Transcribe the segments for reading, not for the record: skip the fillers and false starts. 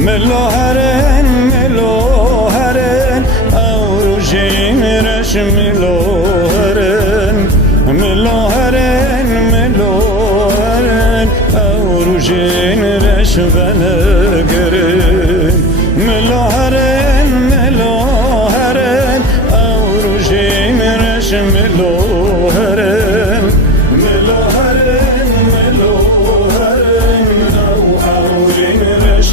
ملوهرن ملوهرن اوروجین رش ملوهرن ملوهرن ملوهرن اوروجین رش بنگرن ملوهرن ملوهرن اوروجین رش ملوهرن ملوهرن ملوهرن اوروجین رش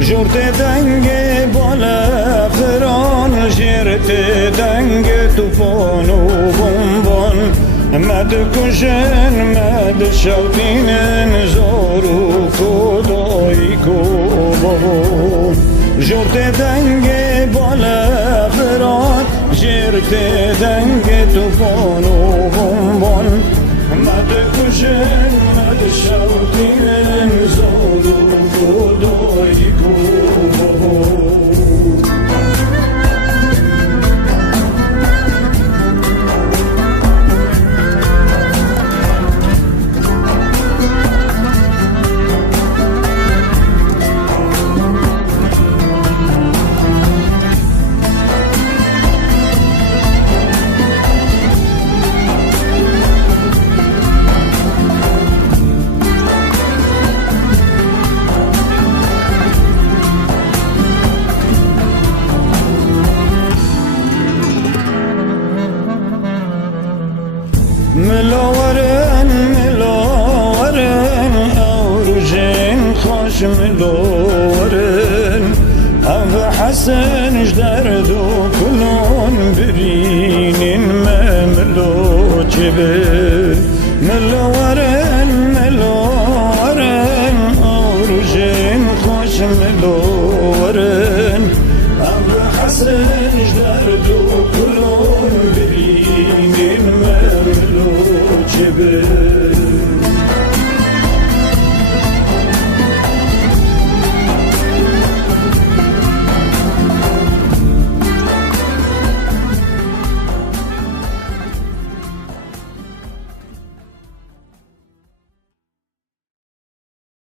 جورت دنگ بالا فران جرت دنگ توفان و بمبان مد کشن مد شوقین زار و کدایی کو بابون جورت دنگ بالا فران جرت دنگ توفان و بمبان مد کشن مد شوقین زار و کدایی کو ملوهرن ملوهرن اوروجین خوش ملوهرن او حسن جدرد و کلون برینین مملو جبن ملوهرن ملوهرن اوروجین خوش ملوهرن